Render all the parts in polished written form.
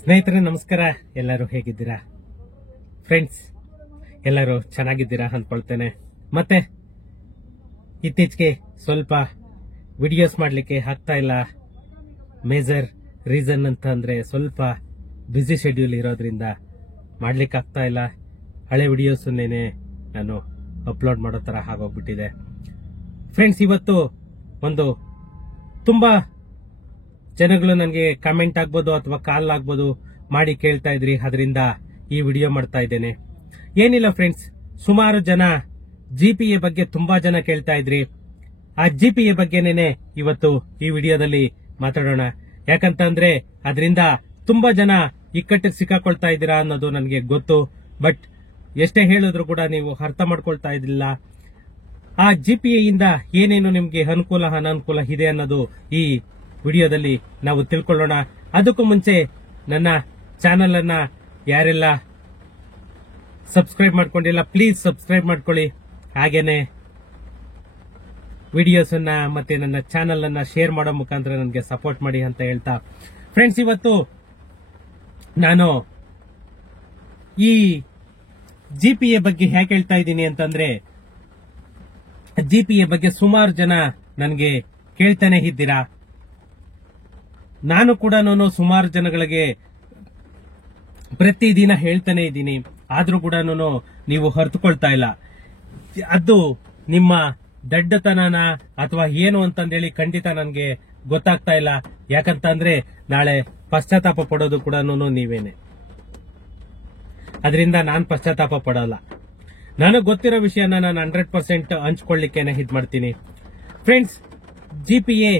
ಸ್ನೇಹಿತರೆ ನಮಸ್ಕಾರ. ಎಲ್ಲರೂ ಹೇಗಿದ್ದೀರಾ ಫ್ರೆಂಡ್ಸ್? ಎಲ್ಲರೂ ಚೆನ್ನಾಗಿದ್ದೀರಾ ಅಂದ್ಕೊಳ್ತೇನೆ. ಮತ್ತೆ ಇತ್ತೀಚೆಗೆ ಸ್ವಲ್ಪ ವಿಡಿಯೋಸ್ ಮಾಡಲಿಕ್ಕೆ ಆಗ್ತಾ ಇಲ್ಲ. ಮೇಜರ್ ರೀಸನ್ ಅಂತ ಅಂದ್ರೆ ಸ್ವಲ್ಪ ಬ್ಯುಸಿ ಶೆಡ್ಯೂಲ್ ಇರೋದ್ರಿಂದ ಮಾಡ್ಲಿಕ್ಕೆ ಆಗ್ತಾ ಇಲ್ಲ. ಹಳೆ ವಿಡಿಯೋಸನ್ನೇನೆ ನಾನು ಅಪ್ಲೋಡ್ ಮಾಡೋ ತರ ಆಗೋಗ್ಬಿಟ್ಟಿದೆ. ಫ್ರೆಂಡ್ಸ್, ಇವತ್ತು ಒಂದು ತುಂಬಾ ಜನಗಳು ನನಗೆ ಕಮೆಂಟ್ ಆಗ್ಬೋದು ಅಥವಾ ಕಾಲ್ ಆಗ್ಬೋದು ಮಾಡಿ ಕೇಳ್ತಾ ಇದ್ರಿ, ಅದರಿಂದ ಈ ವಿಡಿಯೋ ಮಾಡ್ತಾ ಇದ್ದೇನೆ. ಏನಿಲ್ಲ ಫ್ರೆಂಡ್ಸ್, ಸುಮಾರು ಜನ ಜಿಪಿಎ ಬಗ್ಗೆ ತುಂಬಾ ಜನ ಕೇಳ್ತಾ ಇದ್ರಿ. ಆ ಜಿಪಿಎ ಬಗ್ಗೆನೇನೆ ಇವತ್ತು ಈ ವಿಡಿಯೋದಲ್ಲಿ ಮಾತಾಡೋಣ. ಯಾಕಂತಂದ್ರೆ ಅದರಿಂದ ತುಂಬಾ ಜನ ಇಕ್ಕಟ್ಟಿಗೆ ಸಿಕ್ಕಾಕೊಳ್ತಾ ಇದ್ದೀರಾ ಅನ್ನೋದು ನನಗೆ ಗೊತ್ತು. ಬಟ್ ಎಷ್ಟೇ ಹೇಳಿದ್ರು ಕೂಡ ನೀವು ಅರ್ಥ ಮಾಡ್ಕೊಳ್ತಾ ಇದ್ದಿಲ್ಲ. ಆ ಜಿಪಿಎ ಇಂದ ಏನೇನು ನಿಮ್ಗೆ ಅನುಕೂಲ ಅನಾನುಕೂಲ ಇದೆ ಅನ್ನೋದು ಈ ವಿಡಿಯೋದಲ್ಲಿ ನಾವು ತಿಳ್ಕೊಳ್ಳೋಣ. ಅದಕ್ಕೂ ಮುಂಚೆ ನನ್ನ ಚಾನೆಲ್ ಅನ್ನ ಯಾರೆಲ್ಲ ಸಬ್ಸ್ಕ್ರೈಬ್ ಮಾಡ್ಕೊಂಡಿಲ್ಲ ಪ್ಲೀಸ್ ಸಬ್ಸ್ಕ್ರೈಬ್ ಮಾಡ್ಕೊಳ್ಳಿ. ಹಾಗೇನೆ ವಿಡಿಯೋಸ್ ಅನ್ನ ಮತ್ತೆ ನನ್ನ ಚಾನೆಲ್ ಅನ್ನ ಶೇರ್ ಮಾಡೋ ಮುಖಾಂತರ ನನಗೆ ಸಪೋರ್ಟ್ ಮಾಡಿ ಅಂತ ಹೇಳ್ತಾ, ಫ್ರೆಂಡ್ಸ್, ಇವತ್ತು ನಾನು ಈ ಜಿಪಿಎ ಬಗ್ಗೆ ಹೇಗೆ ಹೇಳ್ತಾ ಇದ್ದೀನಿ ಅಂತಂದ್ರೆ, ಜಿಪಿಎ ಬಗ್ಗೆ ಸುಮಾರು ಜನ ನನಗೆ ಕೇಳ್ತಾನೆ ಇದ್ದೀರಾ. ನಾನು ಕೂಡ ಸುಮಾರು ಜನಗಳಿಗೆ ಪ್ರತಿದಿನ ಹೇಳ್ತಾನೆ ಇದ್ದೀನಿ. ಆದ್ರೂ ಕೂಡ ನೀವು ಅರ್ಥಕೊಳ್ತಾ ಇಲ್ಲ. ಅದು ನಿಮ್ಮ ದಡ್ಡತನನ ಅಥವಾ ಏನು ಅಂತಂದೇಳಿ ಖಂಡಿತ ನನಗೆ ಗೊತ್ತಾಗ್ತಾ ಇಲ್ಲ. ಯಾಕಂತಂದ್ರೆ ನಾಳೆ ಪಶ್ಚಾತ್ತಾಪ ಪಡೋದು ಕೂಡ ನೀವೇನೆ. ಅದರಿಂದ ನಾನು ಪಶ್ಚಾತ್ತಾಪ ಪಡೋಲ್ಲ. ನನಗೆ ಗೊತ್ತಿರೋ ವಿಷಯನ ನಾನು 100% ಹಂಚ್ಕೊಳ್ಳಿಕ್ಕೇನೆ ಇದು ಮಾಡ್ತೀನಿ. ಫ್ರೆಂಡ್ಸ್, ಜಿಪಿಎ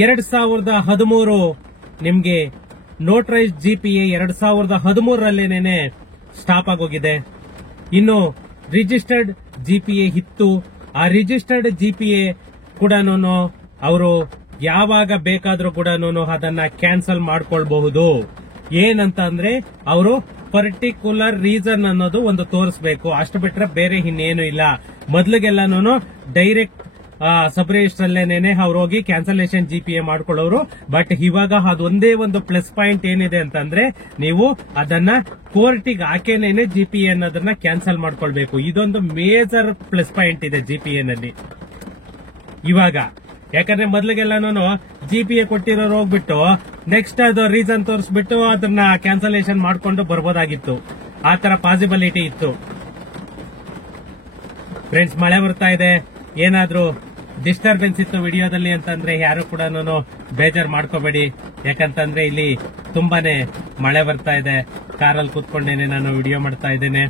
2013 ನಿಮ್ಗೆ ನೋಟರೈಸ್ ಜಿಪಿಎ 2013ರಲ್ಲೇನೆ ಸ್ಟಾಪ್ ಆಗೋಗಿದೆ. ಇನ್ನು ರಿಜಿಸ್ಟರ್ಡ್ ಜಿಪಿಎ ಇತ್ತು. ಆ ರಿಜಿಸ್ಟರ್ಡ್ ಜಿಪಿಎ ಕೂಡ ಅವರು ಯಾವಾಗ ಬೇಕಾದ್ರೂ ಕೂಡ ಅದನ್ನ ಕ್ಯಾನ್ಸಲ್ ಮಾಡ್ಕೊಳ್ಬಹುದು. ಏನಂತ ಅಂದ್ರೆ ಅವರು ಪರ್ಟಿಕ್ಯುಲರ್ ರೀಸನ್ ಅನ್ನೋದು ಒಂದು ತೋರಿಸಬೇಕು. ಅಷ್ಟು ಬಿಟ್ರೆ ಬೇರೆ ಇನ್ನೇನು ಇಲ್ಲ. ಮೊದ್ಲಿಗೆಲ್ಲಾನು ಡೈರೆಕ್ಟ್ ಸಬ್ ರಿಜಿಸ್ಟರ್ ಅಲ್ಲೇನೆ ಅವ್ರು ಹೋಗಿ ಕ್ಯಾನ್ಸಲೇಷನ್ ಜಿಪಿಎ ಮಾಡ್ಕೊಳ್ಳೋರು. ಬಟ್ ಇವಾಗ ಅದೊಂದೇ ಒಂದು ಪ್ಲಸ್ ಪಾಯಿಂಟ್ ಏನಿದೆ ಅಂತಂದ್ರೆ, ನೀವು ಅದನ್ನ ಕೋರ್ಟಿಗೆ ಹಾಕೇನೇನೆ ಜಿಪಿಎ ಅನ್ನೋದನ್ನ ಕ್ಯಾನ್ಸಲ್ ಮಾಡ್ಕೊಳ್ಬೇಕು. ಇದೊಂದು ಮೇಜರ್ ಪ್ಲಸ್ ಪಾಯಿಂಟ್ ಇದೆ ಜಿಪಿಎ ನಲ್ಲಿ ಇವಾಗ. ಯಾಕಂದ್ರೆ ಮೊದ್ಲಿಗೆಲ್ಲಾನು ಜಿಪಿಎ ಕೊಟ್ಟಿರೋರು ಹೋಗ್ಬಿಟ್ಟು ನೆಕ್ಸ್ಟ್ ಅದು ರೀಸನ್ ತೋರಿಸ್ಬಿಟ್ಟು ಅದನ್ನ ಕ್ಯಾನ್ಸಲೇಷನ್ ಮಾಡ್ಕೊಂಡು ಬರ್ಬೋದಾಗಿತ್ತು. ಆ ತರ ಪಾಸಿಬಿಲಿಟಿ ಇತ್ತು. ಫ್ರೆಂಡ್ಸ್, ಮಳೆ ಬರ್ತಾ ಇದೆ. ಏನಾದ್ರೂ ಡಿಸ್ಟರ್ಬೆನ್ಸ್ ಇತ್ತು ವಿಡಿಯೋದಲ್ಲಿ ಅಂತಂದ್ರೆ ಯಾರು ಕೂಡ ಬೇಜಾರು ಮಾಡ್ಕೋಬೇಡಿ. ಯಾಕಂತಂದ್ರೆ ಇಲ್ಲಿ ತುಂಬಾನೇ ಮಳೆ ಬರ್ತಾ ಇದೆ. ಕಾರಲ್ಲಿ ಕೂತ್ಕೊಂಡೇನೆ ನಾನು ವಿಡಿಯೋ ಮಾಡ್ತಾ ಇದ್ದೇನೆ.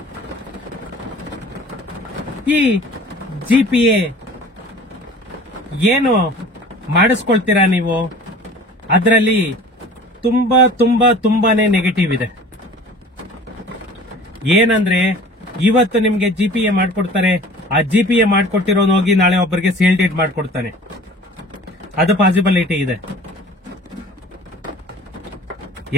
ಈ ಜಿಪಿಎ ಏನು ಮಾಡಿಸ್ಕೊಳ್ತೀರಾ ನೀವು, ಅದರಲ್ಲಿ ತುಂಬಾನೇ ನೆಗೆಟಿವ್ ಇದೆ. ಏನಂದ್ರೆ, ಇವತ್ತು ನಿಮ್ಗೆ ಜಿಪಿಎ ಮಾಡ್ಕೊಡ್ತಾರೆ. ಆ ಜಿಪಿಎ ಮಾಡ್ಕೊಟ್ಟಿರೋನು ಹೋಗಿ ನಾಳೆ ಒಬ್ಬರಿಗೆ ಸೇಲ್ ಡೀಡ್ ಮಾಡ್ಕೊಡ್ತಾನೆ. ಅದು ಪಾಸಿಬಿಲಿಟಿ ಇದೆ.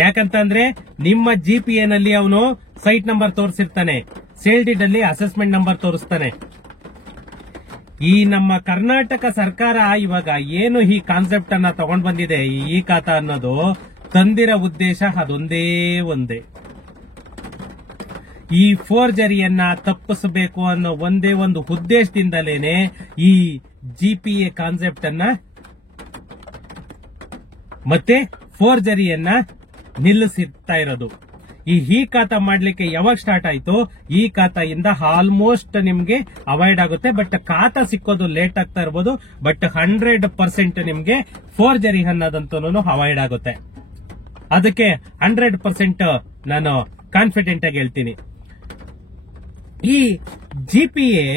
ಯಾಕಂತಂದ್ರೆ ನಿಮ್ಮ ಜಿಪಿಎ ನಲ್ಲಿ ಅವನು ಸೈಟ್ ನಂಬರ್ ತೋರಿಸಿರ್ತಾನೆ, ಸೇಲ್ ಡೀಡ್ ಅಲ್ಲಿ ಅಸೆಸ್ಮೆಂಟ್ ನಂಬರ್ ತೋರಿಸ್ತಾನೆ. ಈ ನಮ್ಮ ಕರ್ನಾಟಕ ಸರ್ಕಾರ ಇವಾಗ ಏನು ಈ ಕಾನ್ಸೆಪ್ಟ್ ಅನ್ನ ತಗೊಂಡ್ ಬಂದಿದೆ, ಈ ಖಾತಾ ಅನ್ನೋದು ತಂದಿರೋ ಉದ್ದೇಶ ಅದೊಂದೇ ಒಂದೇ, ಈ ಫೋರ್ಜರಿಯನ್ನ ತಪ್ಪಿಸಬೇಕು ಅನ್ನೋ ಒಂದೇ ಒಂದು ಉದ್ದೇಶದಿಂದಲೇನೆ ಈ ಜಿಪಿಎ ಕಾನ್ಸೆಪ್ಟ್ ಅನ್ನ ಮತ್ತೆ ಫೋರ್ಜರಿಯನ್ನ ನಿಲ್ಲಿಸ್ತಾ ಇರೋದು. ಈ ಖಾತಾ ಮಾಡ್ಲಿಕ್ಕೆ ಯಾವಾಗ ಸ್ಟಾರ್ಟ್ ಆಯ್ತು, ಈ ಖಾತಾ ಇಂದ ಆಲ್ಮೋಸ್ಟ್ ನಿಮ್ಗೆ ಅವಾಯ್ಡ್ ಆಗುತ್ತೆ. ಬಟ್ ಖಾತಾ ಸಿಕ್ಕೋದು ಲೇಟ್ ಆಗ್ತಾ ಇರ್ಬೋದು. ಬಟ್ 100% ನಿಮ್ಗೆ ಫೋರ್ಜರಿ ಅನ್ನೋದಂತೂ ಅವಾಯ್ಡ್ ಆಗುತ್ತೆ. ಅದಕ್ಕೆ 100% ನಾನು ಕಾನ್ಫಿಡೆಂಟ್ ಆಗಿ ಹೇಳ್ತೀನಿ. ಈ ಜಿಪಿಎ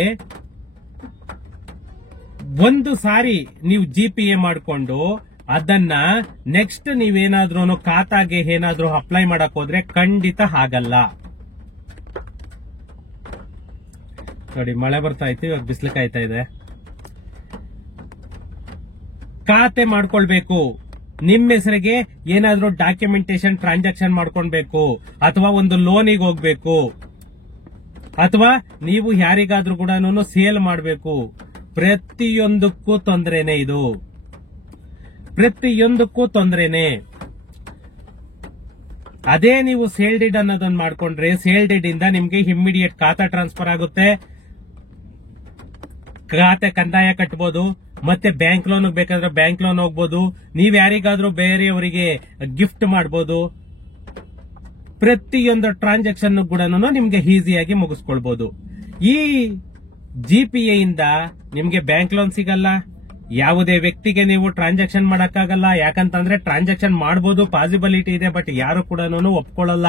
ಒಂದು ಸಾರಿ ನೀವು ಜಿಪಿಎ ಮಾಡಿಕೊಂಡು ಅದನ್ನ ನೆಕ್ಸ್ಟ್ ನೀವೇನಾದ್ರೂ ಖಾತಾಗೆ ಏನಾದ್ರೂ ಅಪ್ಲೈ ಮಾಡಕ್ ಹೋದ್ರೆ ಖಂಡಿತ ಆಗಲ್ಲ. ನೋಡಿ, ಮಳೆ ಬರ್ತಾ ಇತ್ತು, ಇವಾಗ ಬಿಸಿಲು ಕಾಯ್ತಾ ಇದೆ. ಖಾತೆ ಮಾಡ್ಕೊಳ್ಬೇಕು. ನಿಮ್ಮ ಹೆಸರಿಗೆ ಏನಾದ್ರೂ ಡಾಕ್ಯುಮೆಂಟೇಶನ್ ಟ್ರಾನ್ಸಾಕ್ಷನ್ ಮಾಡ್ಕೊಳ್ಬೇಕು, ಅಥವಾ ಒಂದು ಲೋನಿಗೆ ಹೋಗ್ಬೇಕು, ಅಥವಾ ನೀವು ಯಾರಿಗಾದ್ರೂ ಕೂಡ ಸೇಲ್ ಮಾಡಬೇಕು. ಪ್ರತಿಯೊಂದಕ್ಕೂ ತೊಂದರೆನೆ ಇದು. ಪ್ರತಿಯೊಂದಕ್ಕೂ ತೊಂದರೆನೆ. ಅದೇ ನೀವು ಸೇಲ್ ಡೀಡ್ ಅನ್ನೋದನ್ನ ಮಾಡ್ಕೊಂಡ್ರೆ ಸೇಲ್ ಡೀಡ್ ಇಂದ ನಿಮ್ಗೆ ಇಮ್ಮಿಡಿಯೇಟ್ ಖಾತಾ ಟ್ರಾನ್ಸ್ಫರ್ ಆಗುತ್ತೆ, ಖಾತೆ ಕಂದಾಯ ಕಟ್ಬೋದು, ಮತ್ತೆ ಬ್ಯಾಂಕ್ ಲೋನ್ ಬೇಕಾದ್ರೆ ಬ್ಯಾಂಕ್ ಲೋನ್ ಹೋಗ್ಬೋದು, ನೀವ್ ಯಾರಿಗಾದ್ರೂ ಬೇರೆಯವರಿಗೆ ಗಿಫ್ಟ್ ಮಾಡಬಹುದು. ಪ್ರತಿಯೊಂದು ಟ್ರಾನ್ಸಾಕ್ಷನ್ ಕೂಡ ನಿಮ್ಗೆ ಈಸಿಯಾಗಿ ಮುಗಿಸ್ಕೊಳ್ಬಹುದು. ಈ ಜಿಪಿಎ ಇಂದ ನಿಮ್ಗೆ ಬ್ಯಾಂಕ್ ಲೋನ್ ಸಿಗಲ್ಲ, ಯಾವುದೇ ವ್ಯಕ್ತಿಗೆ ನೀವು ಟ್ರಾನ್ಸಾಕ್ಷನ್ ಮಾಡಕ್ಕಾಗಲ್ಲ. ಯಾಕಂತಂದ್ರೆ ಟ್ರಾನ್ಸಾಕ್ಷನ್ ಮಾಡಬಹುದು, ಪಾಸಿಬಿಲಿಟಿ ಇದೆ, ಬಟ್ ಯಾರು ಕೂಡ ಒಪ್ಕೊಳ್ಳಲ್ಲ.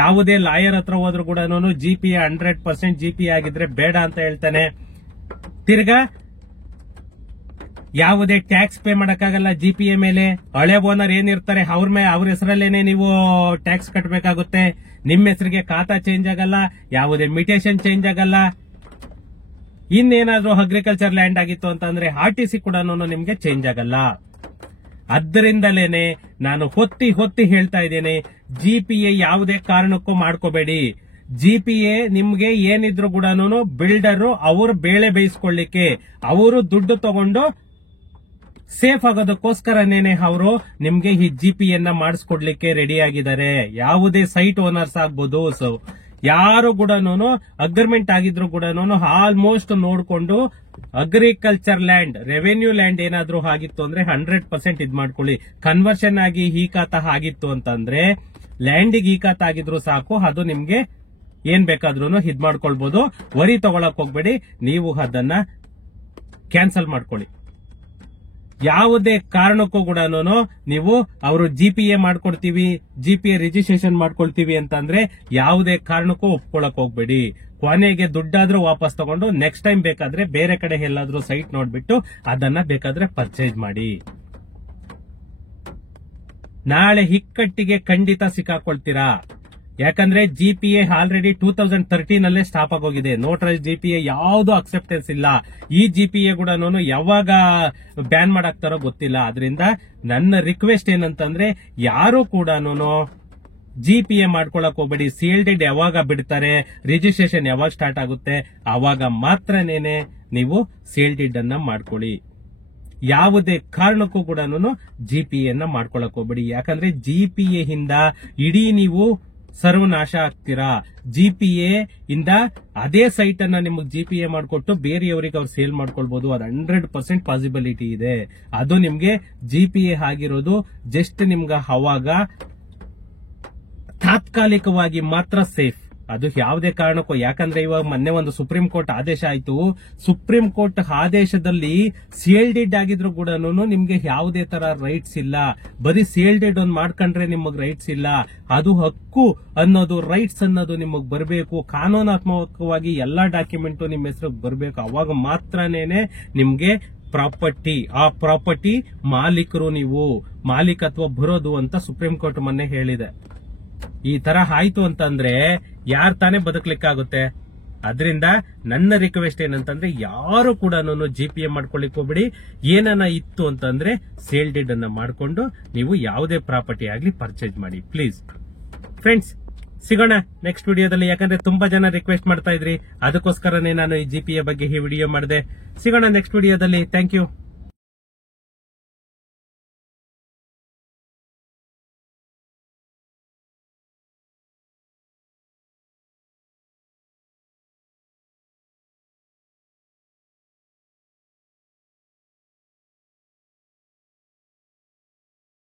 ಯಾವುದೇ ಲಾಯರ್ ಹತ್ರ ಹೋದ್ರು ಕೂಡ ಜಿಪಿಎ 100% ಜಿಪಿಎ ಆಗಿದ್ರೆ ಬೇಡ ಅಂತ ಹೇಳ್ತಾನೆ. ತಿರ್ಗಾ ಯಾವುದೇ ಟ್ಯಾಕ್ಸ್ ಪೇ ಮಾಡಕ್ಕಾಗಲ್ಲ ಜಿಪಿಎ ಮೇಲೆ. ಹಳೆ ಓನರ್ ಏನಿರ್ತಾರೆ ಅವ್ರ ಹೆಸರಲ್ಲೇನೆ ನೀವು ಟ್ಯಾಕ್ಸ್ ಕಟ್ಟಬೇಕಾಗುತ್ತೆ. ನಿಮ್ಮ ಹೆಸರಿಗೆ ಖಾತಾ ಚೇಂಜ್ ಆಗಲ್ಲ, ಯಾವುದೇ ಮ್ಯೂಟೇಷನ್ ಚೇಂಜ್ ಆಗಲ್ಲ. ಇನ್ನೇನಾದ್ರೂ ಅಗ್ರಿಕಲ್ಚರ್ ಲ್ಯಾಂಡ್ ಆಗಿತ್ತು ಅಂತಂದ್ರೆ ಆರ್ಟಿಸಿ ಕೂಡ ನಿಮ್ಗೆ ಚೇಂಜ್ ಆಗಲ್ಲ. ಅದರಿಂದಲೇನೆ ನಾನು ಹೊತ್ತಿ ಹೇಳ್ತಾ ಇದ್ದೇನೆ, ಜಿಪಿಎ ಯಾವುದೇ ಕಾರಣಕ್ಕೂ ಮಾಡ್ಕೋಬೇಡಿ. ಜಿಪಿಎ ನಿಮ್ಗೆ ಏನಿದ್ರು ಕೂಡ ಬಿಲ್ಡರ್ ಅವರು ಬೇಳೆ ಬೇಯಿಸ್ಕೊಳ್ಳಿಕ್ಕೆ, ಅವರು ದುಡ್ಡು ತಗೊಂಡು ಸೇಫ್ ಆಗೋದಕ್ಕೋಸ್ಕರನೇನೆ ಅವರು ನಿಮ್ಗೆ ಈ ಜಿಪಿಎನ್ನ ಮಾಡಿಸ್ಕೊಡ್ಲಿಕ್ಕೆ ರೆಡಿ ಆಗಿದ್ದಾರೆ. ಯಾವುದೇ ಸೈಟ್ ಓನರ್ಸ್ ಆಗ್ಬೋದು, ಯಾರು ಕೂಡ ಅಗ್ರಿಮೆಂಟ್ ಆಗಿದ್ರು ಕೂಡ ಆಲ್ಮೋಸ್ಟ್ ನೋಡ್ಕೊಂಡು ಅಗ್ರಿಕಲ್ಚರ್ ಲ್ಯಾಂಡ್, ರೆವೆನ್ಯೂ ಲ್ಯಾಂಡ್ ಏನಾದ್ರೂ ಆಗಿತ್ತು ಅಂದ್ರೆ 100% ಇದ್ ಮಾಡ್ಕೊಳ್ಳಿ. ಕನ್ವರ್ಷನ್ ಆಗಿ ಈ ಖಾತಾ ಆಗಿತ್ತು ಅಂತಂದ್ರೆ ಲ್ಯಾಂಡಿಗೆ ಈ ಖಾತಾ ಆಗಿದ್ರು ಸಾಕು, ಅದು ನಿಮ್ಗೆ ಏನ್ ಬೇಕಾದ್ರೂ ಇದ್ ಮಾಡ್ಕೊಳ್ಬಹುದು. ವರಿ ತಗೊಳಕ್ ಹೋಗ್ಬೇಡಿ, ನೀವು ಅದನ್ನ ಕ್ಯಾನ್ಸಲ್ ಮಾಡ್ಕೊಳ್ಳಿ. ಯಾವುದೇ ಕಾರಣಕ್ಕೂ ಕೂಡ ನೀವು ಅವರು ಜಿಪಿಎ ಮಾಡ್ಕೊಡ್ತೀವಿ, ಜಿಪಿಎ ರಿಜಿಸ್ಟ್ರೇಷನ್ ಮಾಡ್ಕೊಳ್ತೀವಿ ಅಂತಂದ್ರೆ ಯಾವುದೇ ಕಾರಣಕ್ಕೂ ಒಪ್ಕೊಳಕ್ ಹೋಗ್ಬೇಡಿ. ಕೊನೆಗೆ ದುಡ್ಡಾದ್ರೂ ವಾಪಸ್ ತಗೊಂಡು ನೆಕ್ಸ್ಟ್ ಟೈಮ್ ಬೇಕಾದ್ರೆ ಬೇರೆ ಕಡೆ ಎಲ್ಲಾದ್ರೂ ಸೈಟ್ ನೋಡ್ಬಿಟ್ಟು ಅದನ್ನ ಬೇಕಾದ್ರೆ ಪರ್ಚೇಸ್ ಮಾಡಿ. ನಾಳೆ ಇಕ್ಕಟ್ಟಿಗೆ ಖಂಡಿತ ಸಿಕ್ಕಾಕೊಳ್ತೀರಾ. ಯಾಕಂದ್ರೆ ಜಿಪಿಎ ಆಲ್ರೆಡಿ 2013 ಅಲ್ಲೇ ಸ್ಟಾಪ್ ಆಗೋಗಿದೆ. ನೋಟ್ರೈಸ್ ಜಿಪಿಎ ಯಾವ್ದು ಅಕ್ಸೆಪ್ಟೆನ್ಸ್ ಇಲ್ಲ. ಈ ಜಿಪಿಎ ಕೂಡ ಯಾವಾಗ ಬ್ಯಾನ್ ಮಾಡಾಕ್ತಾರೋ ಗೊತ್ತಿಲ್ಲ. ಅದರಿಂದ ನನ್ನ ರಿಕ್ವೆಸ್ಟ್ ಏನಂತಂದ್ರೆ ಯಾರು ಕೂಡ ಜಿಪಿಎ ಮಾಡ್ಕೊಳಕ್ ಹೋಗ್ಬೇಡಿ. ಸೇಲ್ ಡೀಡ್ ಯಾವಾಗ ಬಿಡ್ತಾರೆ, ರಿಜಿಸ್ಟ್ರೇಷನ್ ಯಾವಾಗ ಸ್ಟಾರ್ಟ್ ಆಗುತ್ತೆ ಅವಾಗ ಮಾತ್ರನೇನೆ ನೀವು ಸೇಲ್ ಡೀಡ್ ಅನ್ನ ಮಾಡ್ಕೊಳ್ಳಿ. ಯಾವುದೇ ಕಾರಣಕ್ಕೂ ಕೂಡ ಜಿಪಿಎ ಮಾಡ್ಕೊಳಕ್ ಹೋಗ್ಬೇಡಿ. ಯಾಕಂದ್ರೆ ಜಿಪಿಎ ಇಂದ ಇಡೀ ನೀವು ಸರ್ವನಾಶ ಆಗ್ತೀರಾ. ಜಿಪಿಎ ಇಂದ ಅದೇ ಸೈಟ್ ಅನ್ನ ನಿಮಗೆ ಜಿಪಿಎ ಮಾಡಿಕೊಟ್ಟು ಬೇರೆಯವರಿಗೆ ಅವ್ರು ಸೇಲ್ ಮಾಡ್ಕೊಳ್ಬಹುದು. ಅದು 100% ಪಾಸಿಬಿಲಿಟಿ ಇದೆ. ಅದು ನಿಮ್ಗೆ ಜಿಪಿಎ ಆಗಿರೋದು ಜಸ್ಟ್ ನಿಮ್ಗೆ ಅವಾಗ ತಾತ್ಕಾಲಿಕವಾಗಿ ಮಾತ್ರ ಸೇಫ್. ಅದು ಯಾವುದೇ ಕಾರಣಕ್ಕೂ, ಯಾಕಂದ್ರೆ ಇವಾಗ ಮೊನ್ನೆ ಒಂದು ಸುಪ್ರೀಂ ಕೋರ್ಟ್ ಆದೇಶ ಆಯ್ತು. ಸುಪ್ರೀಂ ಕೋರ್ಟ್ ಆದೇಶದಲ್ಲಿ ಸೇಲ್ ಡೀಡ್ ಆಗಿದ್ರು ಕೂಡ ನಿಮ್ಗೆ ಯಾವುದೇ ತರ ರೈಟ್ಸ್ ಇಲ್ಲ. ಬರೀ ಸೇಲ್ ಡೀಡ್ ಒಂದು ಮಾಡ್ಕೊಂಡ್ರೆ ನಿಮಗ್ ರೈಟ್ಸ್ ಇಲ್ಲ. ಅದು ಹಕ್ಕು ಅನ್ನೋದು, ರೈಟ್ಸ್ ಅನ್ನೋದು ನಿಮಗ್ ಬರಬೇಕು. ಕಾನೂನಾತ್ಮಕವಾಗಿ ಎಲ್ಲಾ ಡಾಕ್ಯುಮೆಂಟ್ ನಿಮ್ಮ ಹೆಸರು ಬರಬೇಕು. ಅವಾಗ ಮಾತ್ರನೇನೆ ನಿಮ್ಗೆ ಪ್ರಾಪರ್ಟಿ, ಆ ಪ್ರಾಪರ್ಟಿ ಮಾಲೀಕರು ನೀವು, ಮಾಲೀಕತ್ವ ಬರೋದು ಅಂತ ಸುಪ್ರೀಂ ಕೋರ್ಟ್ ಮೊನ್ನೆ ಹೇಳಿದೆ. ಈ ತರ ಆಯ್ತು ಅಂತಂದ್ರೆ ಯಾರ್ ತಾನೇ ಬದುಕಲಿಕ್ಕಾಗುತ್ತೆ. ಅದರಿಂದ ನನ್ನ ರಿಕ್ವೆಸ್ಟ್ ಏನಂತಂದ್ರೆ ಯಾರು ಕೂಡ ಜಿಪಿಎ ಮಾಡ್ಕೊಳ್ಳಿಕ್ ಹೋಗ್ಬಿಡಿ. ಏನನ್ನ ಇತ್ತು ಅಂತಂದ್ರೆ ಸೇಲ್ ಡೀಡ್ ಅನ್ನ ಮಾಡ್ಕೊಂಡು ನೀವು ಯಾವುದೇ ಪ್ರಾಪರ್ಟಿ ಆಗ್ಲಿ ಪರ್ಚೇಸ್ ಮಾಡಿ ಪ್ಲೀಸ್. ಫ್ರೆಂಡ್ಸ್, ಸಿಗೋಣ ನೆಕ್ಸ್ಟ್ ವಿಡಿಯೋದಲ್ಲಿ. ಯಾಕಂದ್ರೆ ತುಂಬಾ ಜನ ರಿಕ್ವೆಸ್ಟ್ ಮಾಡ್ತಾ ಇದ್ರಿ, ಅದಕ್ಕೋಸ್ಕರನೇ ನಾನು ಈ ಜಿಪಿಎ ಬಗ್ಗೆ ಈ ವಿಡಿಯೋ ಮಾಡಿದೆ. ಸಿಗೋಣ ನೆಕ್ಸ್ಟ್ ವಿಡಿಯೋದಲ್ಲಿ. Thank you.